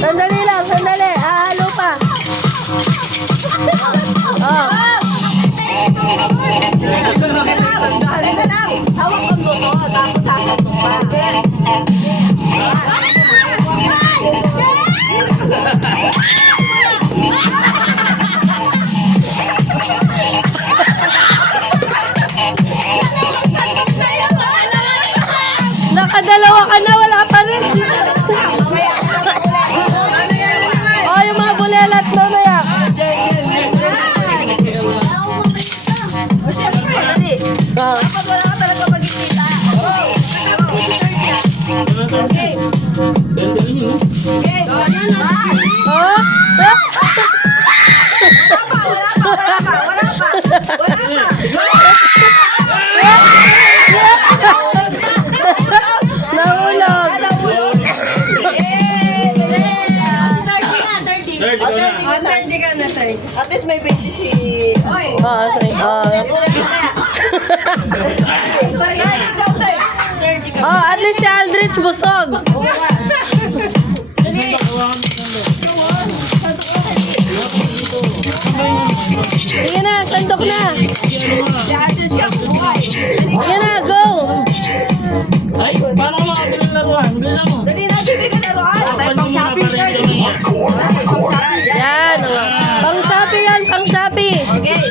Sandali lang, sandali. Halo pa. Nakadalawa ka na, wala pa rin. Oh, yung mga bulelat mamaya. Kapag wala ka talaga magkikita. Okay. Okay. Oh? Nahulog. At least may baby si... Oh, sorry. Oh, at least si Aldrich busog. Sige na, sandok na. Sige na, go. Ay, paano ko makabili ng laruan? Bilisan mo. Dali na, bibig ka na roan. Yan. Pang Shopee yan, pang Shopee. Okay.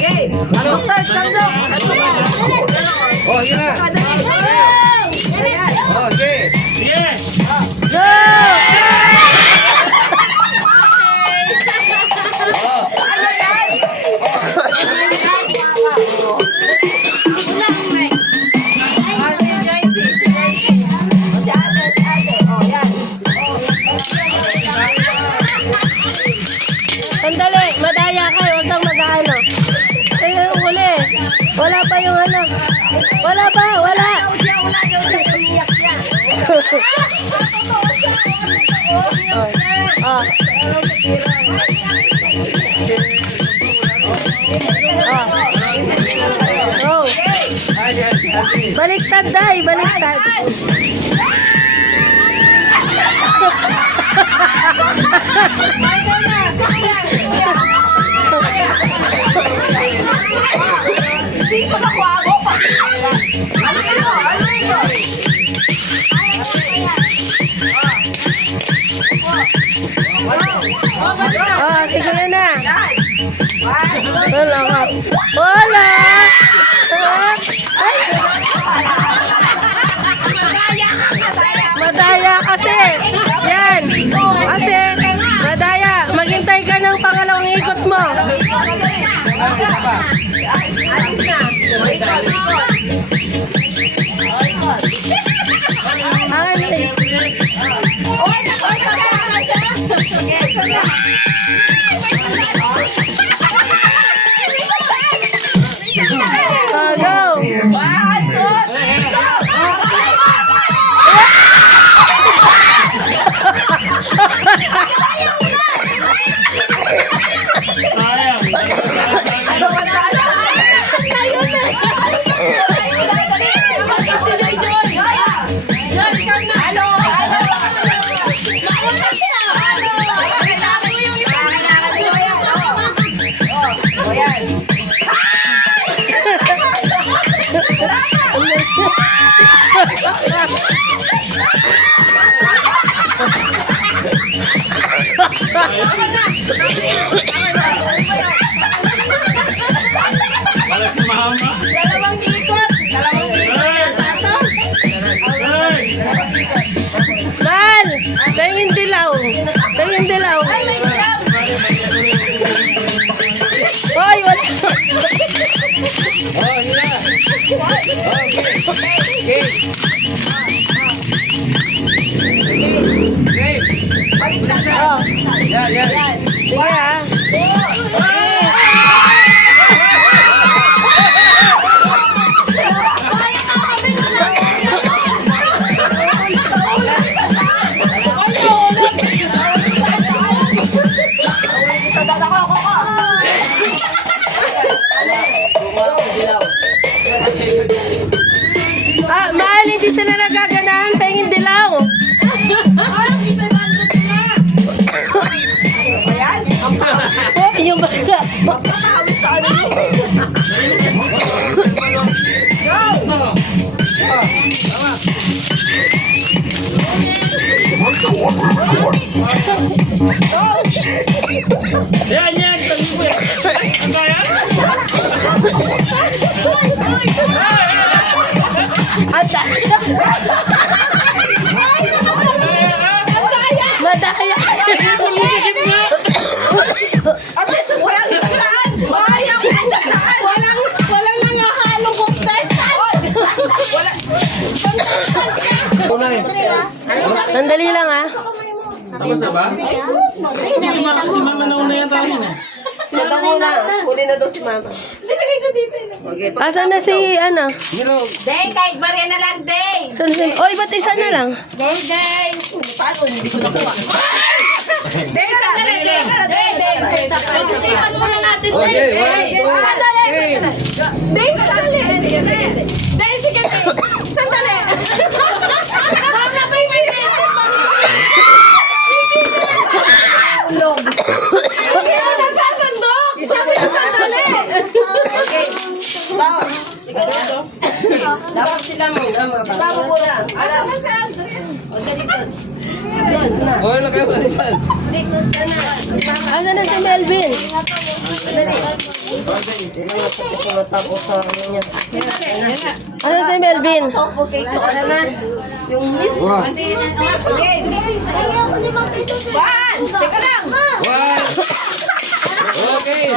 Okay. Sandok tayo, sandok. Oh, yun na. Oh, okay. Yes! Go! Sandali, madaya kayo, huwag kang mag-ano. Ay, uli. Wala pa yung ano. Wala pa, wala. Oh. Oh. Baliktad, Day, baliktad. Hindi ko nakuha ako. Ano ito? Ano ito? Oh, sige na. Wala ka. Wala! Ay! Madaya kasi. Yan. Kasi, madaya. Maghintay ka ng pangalawang ikot mo. Game. Game. Baliktad na. Oh, Yan. sige ah. Sa dala ko. Mahal, hindi sila nagaganahan. Pengin dilaw. Ayan. Oh, yung bata. Makakawit sa ano yun. Yan. Tagi mo yan. Ang kaya? Ang daya. Madaya. Sige nga. At least walang saklaan. Ayaw ko ng saklaan. Walang nangahalong contestant. Wala. Una eh. Sandali lang ah. Tapos na ba? Si mama na una yata yun eh. Siya daw muna. Huli na daw si mama. Okay, Asan na si ano? Zero. Day, kahit barya na lang, Day! Oy, ba't isa na lang? Day, Day! paano? Hindi ko nakuha. Day, sandali. Day, Pag-isipan muna natin, Day! Okay, Day! 1, 2, 3. Day, sandali. Day, sige. Sandali. Mama, may Hindi mo nasasandok. Sabi na sandali. Okay. Bawa. Ikaw na. Dapat sila muna. Bawa muna. Alam. O, dali doon. Doon, na. Okay na kayo. Alisan. Dito, na. Asan na si Melvin? Dali. Matapos sa niya. Asan si Melvin? Okay, ito. Ano na? Yung... Wow. Okay. One. Teka lang. 1. Okay.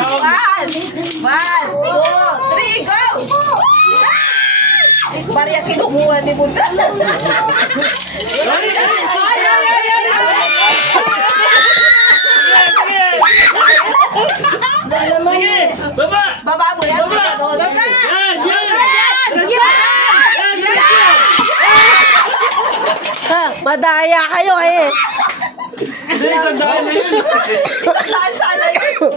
One, two, three, go! Barya kinukuha ni Buddha. Sige! Baba! Baba mo yan. Baba! Baba! Yan! Ha, madaya kayo eh. Hindi, isang daan na yun. Saan sana yun?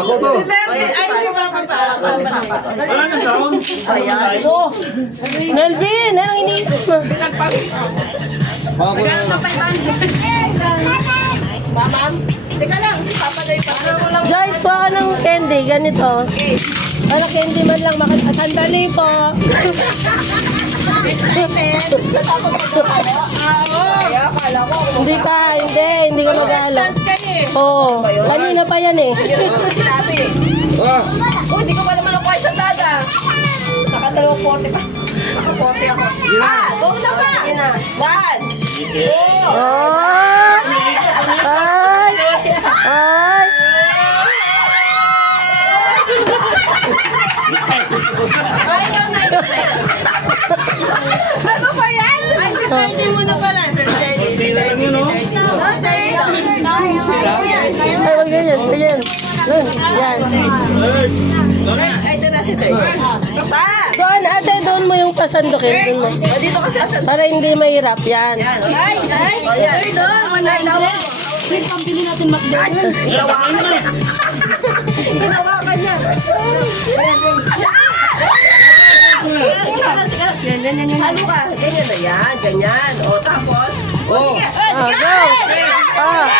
Ako to. Ay, si Papa pa. Wala na sound. Ayan. Melvin, anong iniisip mo? Ako na. Teka lang, si Papa na yung pagkakas. Guys, kuha ka ng candy, ganito. Para candy man lang, sandali po. Kaya akala ko. Hindi ka mag-aalam. Oo, kanina pa yan eh. Sinabi. Oh. Oh, hindi ko pa naman nakuha isang dada. Nakadalawang 40 pa. Naka-40 ako. Go na ba? One. Oh! Ay! Ay! Ano ba yan? Ay, si 30 mo na pala. Hindi na lang yun, no? Ay, wag ganyan. Yan. Ay, ito na si 30. Pa! Doon, ate, doon mo yung pasandukin. Doon mo. O, dito kasi asan. Para hindi mahirap. Yan. Yan. Ay, ay! Ginawa ka niya. Ginawa ka niya. Ano ka? Ganyan na yan. Ganyan. O, tapos? Oh. Go! Ah!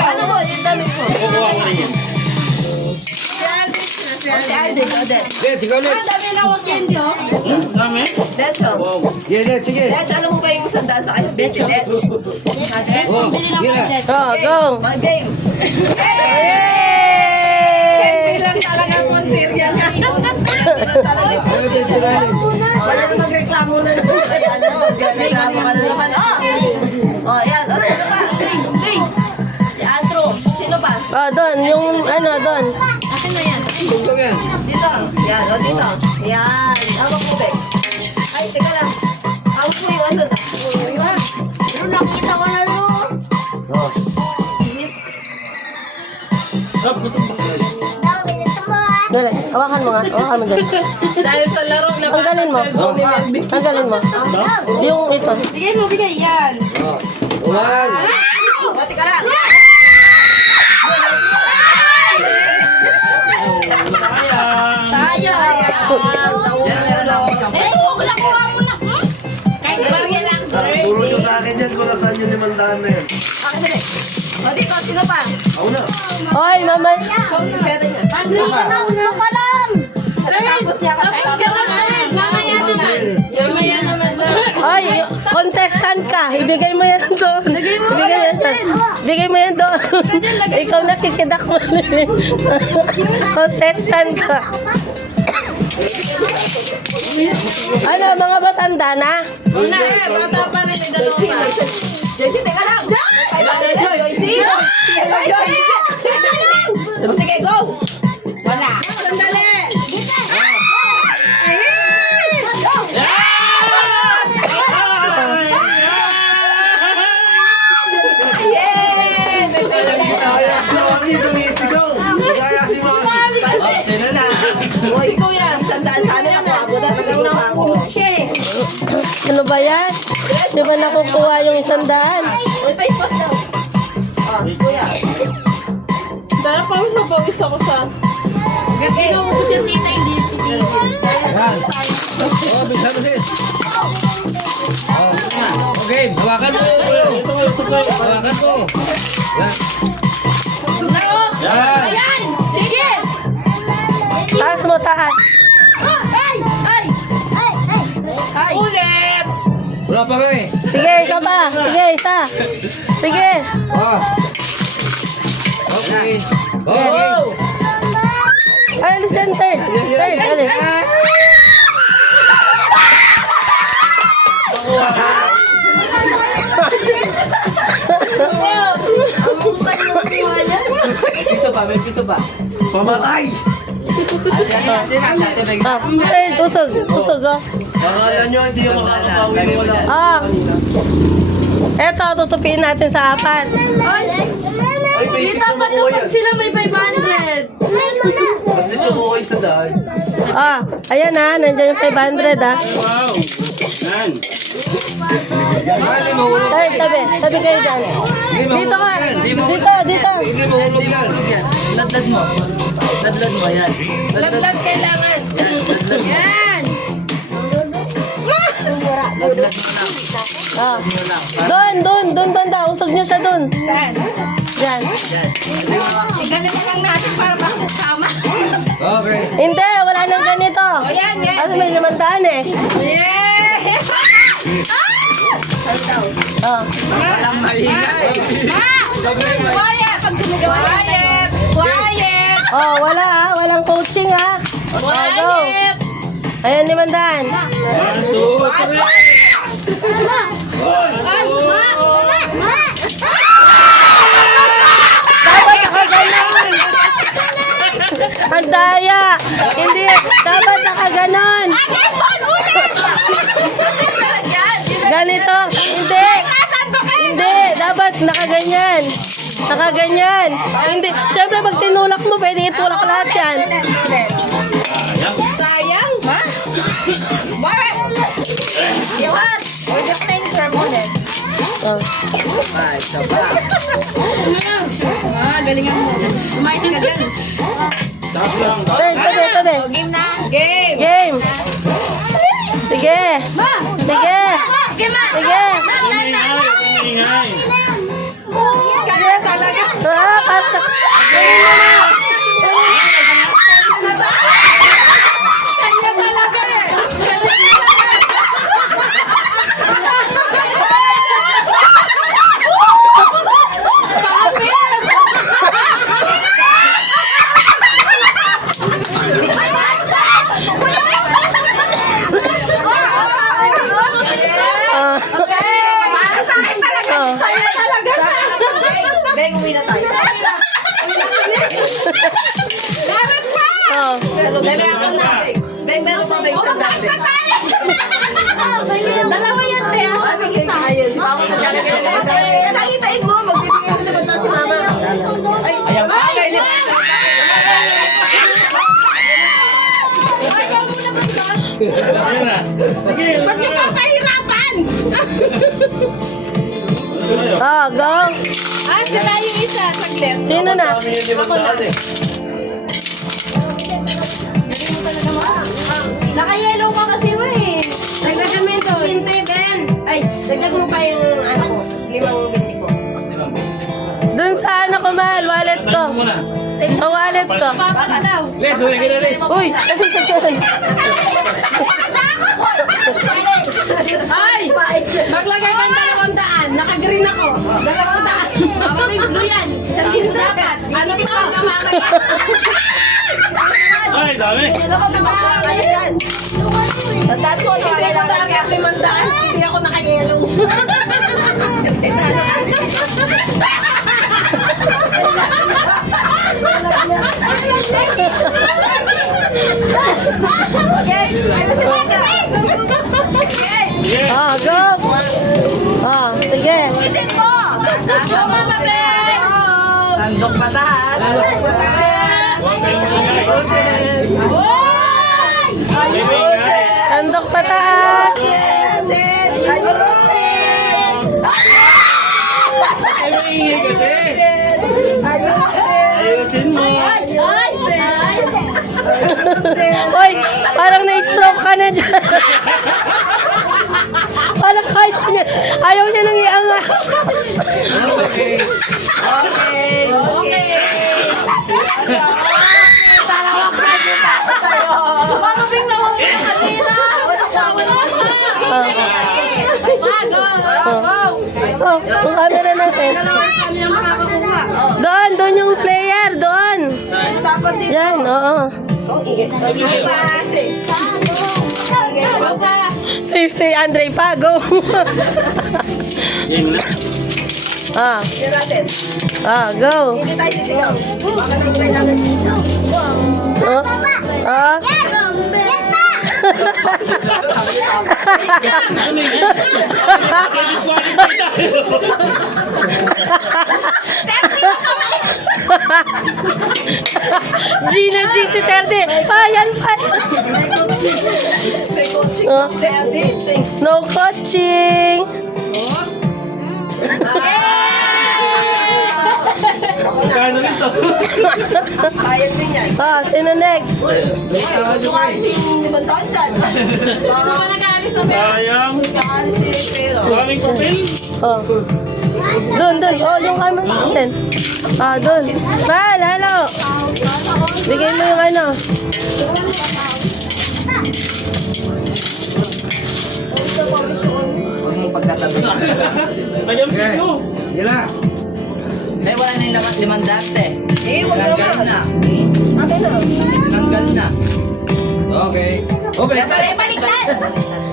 Ano mo? Yung damit mo. Kukuha ko rin yan. Si Alden, Alden. Let's go, let's. Dami? Decho. Wow. Yeah, let's. Sige. Dech, alam mo ba yung sandaan sa kayo? Dech. Oh. Yeah. Oh, go! Mag-game. Yay! lang talaga kontir yan. Wala na magreklamo na naman. Ayan, o. Reklamo ka na naman. O, yan. O, sino pa? Oh, doon. Yung ano, doon. Tugtog yan. Dito. Yan, o dito. Yan. Hawak mo, Bek. Ay, teka lang. Hawak mo yung ano. Pero nakita ko na doon. Oh. Dali, hawakan mo nga. Hawakan mo doon. Dahil sa laro na Tanggalin mo. Tanggalin mo. Yung ito. Bigay mo, bigay. Yan. Oh. Ulan. O, teka lang. Sayang. Yan, meron lang ako. Eto, huwag lang kuha mo na. Kahit barya lang. Puro nyo sa akin yan kung nasaan yung 500 na yan. Okay, dali. O, dito. Sino pa? Ako na. Hoy, mamay. Pwede niya. Andres ka na, gusto ka lang. Tapos niya ka. Mamaya naman. Mamaya naman. Hoy, contestant ka. Ibigay mo yan doon. Ibigay mo yan doon. Ibigay mo yan doon. Ikaw nakikidak mo. Contestant ka. Ano, mga batanda na? Bata pa rin. May dalawa pa. Joyce, teka lang. Joyce. Sige, go. Wala. Sandali. Kaya si Mami, sumisigaw. Kaya si Mami. Sino na? Uy, kuya. Sandaan sa amin ako. Abutan na lang nakulog siya eh. Ano ba yan? Di ba nakukuha yung 100? Uy, pa-post daw. Oh, kuya. Dara pawis ako sa... Gabi na ubus yung tita, hindi pipigil. Yan. Oh, bisa na sis. Oh, okay. Hawakan mo. Hawakan mo. Yan. Yan. Ayan! Sige! Taas mo, taas. Ay! Ay! Ay! Ulit! Wala pa rin. Sige, isa pa. Sige, isa. Sige. Oh. Okay. Okay. Ay, alis yan, third. Third, alis. Piso pa. Pamatay! Ah, third, usog. Usog, oh. Akala nyo hindi yung makakapawi yung wala. Ah. Eto, tutupiin natin sa 4. Ay, basic Kita na pa makuha yan. kapag sila may 500. At least kumuha yung 100. Ah, ayan na, nandiyan yung 500 ah. Wow! Yan! Third, tabi kayo dyan. Dito ka. Dito. Hindi mo hulog yan. Ladlad mo. Ladlad mo, yan. Lag-lag kailangan. Yan, ladlad mo. Yan! Ladlad mo lang. Ah. Doon banda, usog niyo siya doon. Yan! Yan. Ganun na lang natin para makasama. Okay. Hindi, wala nang ganito. Yan, yan! Kasi may 500 eh. Yeah! Ah. Walang maingay. Quiet! Quiet! Quiet! Oh, wala ah, walang coaching ah. Okay, go. Quiet! Ayan, 500. 1, 2, 3! Ay! Ma! Ma! Dapat nakaganon. Ang daya. Hindi, dapat nakaganon. Ganito. Hindi. Hindi, dapat nakaganyan. Nakaganyan. Hindi, syempre pag tinulak mo, pwede itulak lahat yan. Sayang! Ha? Bakit? Yawan! Huwag na kayo ni Sir Monet. Oh. Ay, isa pa. Ah, galingan mo. Kumain ka dyan. Stop lang! Tabi. Game na! Game! Game. Sige. Ma! Sige. Ma! Sige! Sige. Ingay! Kaya talaga! Ah, basta. Galing mo na. Kanya talaga eh! Ah. Para sa akin talaga! Oh. Sa'yo talaga! Beng, uwi na tayo. Dali ako na. Beng, meron pa beng sa dati. Dalawa yan, te. Isa. Nakitain mo, magbibigay mo naman si mama. Ayan pa. Ayun na. Sige. Ba't yung papahirapan? Oh, go. Ah, sila yung isa. Saglit. Sino na? Kami yung limandaan eh. Naka-yellow ka kasi mo eh. Dagdagan mo ito. Hindi, Ben. Ay, dagdag mo pa yung ano ko, 5 binti ko. Dun sa ano ko, mahal, wallet ko. Ano muna? Sa wallet ko. Papa ka daw. Les, huwag ka na, Les. Uy, ano ka dyan? Ay! Maglagay ka ng 200. Naka-green ako. 200. Mama, may blue yan. Isang libo dapat. Ano to? Ay, dami. Tandaan ko, Hindi ko dapat 500. Hindi ako naka-yellow. Sige. Oh, go. Oh, sige. Go, Mama Ben! Tandok pataas. Huwag kayong magagay. Oy! Living, ha? Tandok pataas. Ay, maingay kasi. Ayusin mo. Ay! Ay! Uy, parang na-stroke ka na dyan. Parang kahit niya, ayaw niya nang iangat. Okay. Okay! Mama Ben, nawag ka kanina! Wala ka! Oh, kung camera natin. Doon yung player, doon. Yan, oo. Si Andre pa, go. Game na. Ah, go. Hindi tayo sisigaw. Baka nang kailangan dito. Oh, ah. Ano yan? Disqualify tayo. Gina G si Terde. Yan pa. May coaching. Oh. Dancing. No coaching. Magkano nito? Kayang din yan. Ah, sino next? Kaalis yung 500. Ano ba nag-aalis na Ben? Sayang. Kaalis si Pero. Saling papel. Oh. Doon. Oh, yung camera natin. Ah, doon. Mahal, hello. Bigay mo yung ano. Huwag mong pagkatabi. Nag-amsit mo. Yun na. Eh, wala na yung lakas 500 eh. Wag Tinanggal naman. na. Akin na. Tinanggal na. Okay. Okay. Baliktad!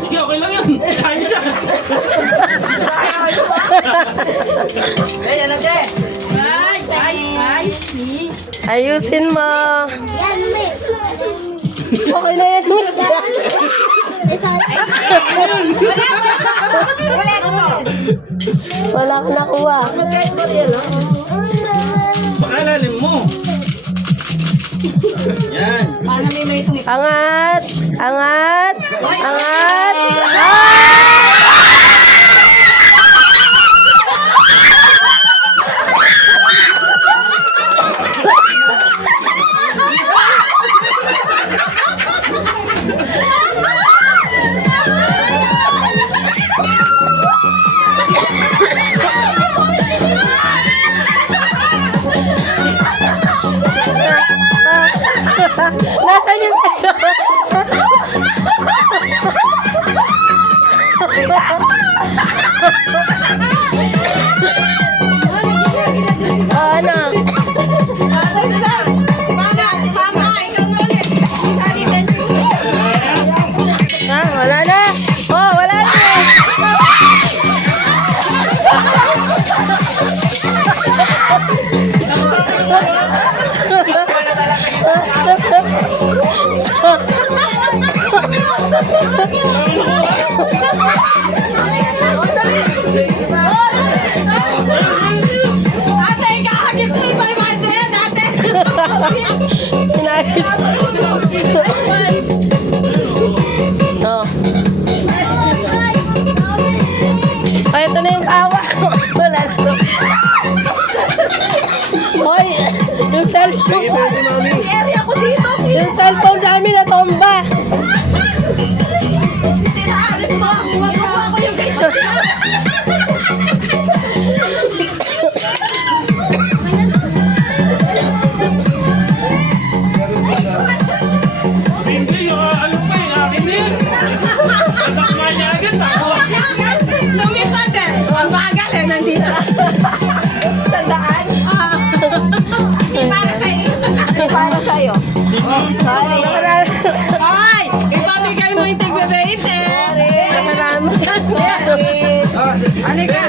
Sige, okay lang yan. Kaya siya. Eh, yan na, Che. Ay! Ayusin mo. Okay na yan. Wala ka nakuha. Magkaya mo rin, no? Pakalalim mo. Yan. Paano may may itong Angat. Angat. Angat. Nasaan yung sa'yo? Ano? Ha? Wala na? Oh, wala na. guys. Oh. Ay, ito na yung awa. Wala na. Hoy, yung cellphone. Ito si Mami. Area ko dito. Yung cellphone namin na tomba. Tinaalis mo. Kinuha ko yung dito. Hindi, ano pa yung akin din. Natakma niya agad, takot. Lumipad eh. Ang bagal eh. Nandito. Tandaan? Hindi para sa'yo. Hindi para sa'yo. Sorry. Ay! Ipamigay mo yung tigbe-20. Nakarami. Halika.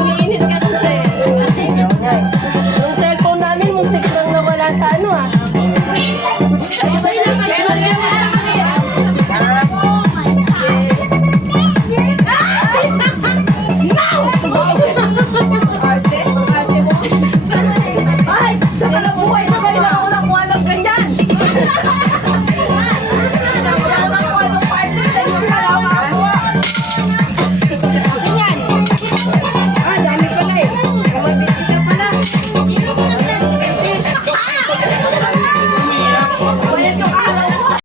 Umiinit ka kasi. Yung cellphone namin, muntik nang nawala sa ano ah.